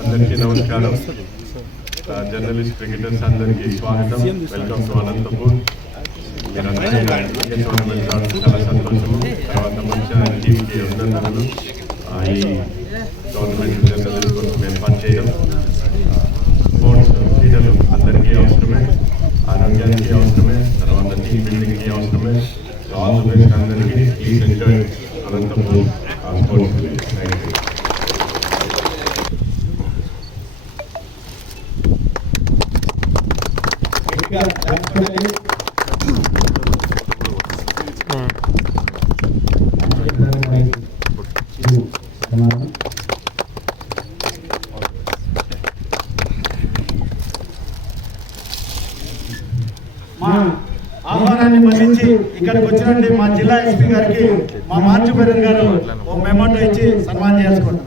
అందరికీ నమస్కారం. Journalist cricketers అందరికీ స్వాగతం. Welcome to Anantapur. మీరందరూ టోర్నమెంట్ చాలా సంతోషము. తర్వాత మంచిగా టీంకి అభినందనలు ఈ టోర్నమెంట్ జర్నలిస్ట్ కోసం ఏర్పాటు చేయడం. స్పోర్ట్స్ క్రీడలు అందరికీ అవసరమే ఆరోగ్యానికి అవసరమే తర్వాత టీం బిల్డింగ్కి అవసరమే. ఆల్ ది బెస్ట్ అందరికీ please enjoy Anantapur sports thank you మా ఆహ్వానాన్ని మన్నించి ఇక్కడికి వచ్చినట్టు మా జిల్లా ఎస్పీ గారికి మా మార్చి బెరన్ గారు ఒక మెమోటో ఇచ్చి సన్మానం చేసుకుంటాం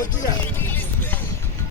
কোথায়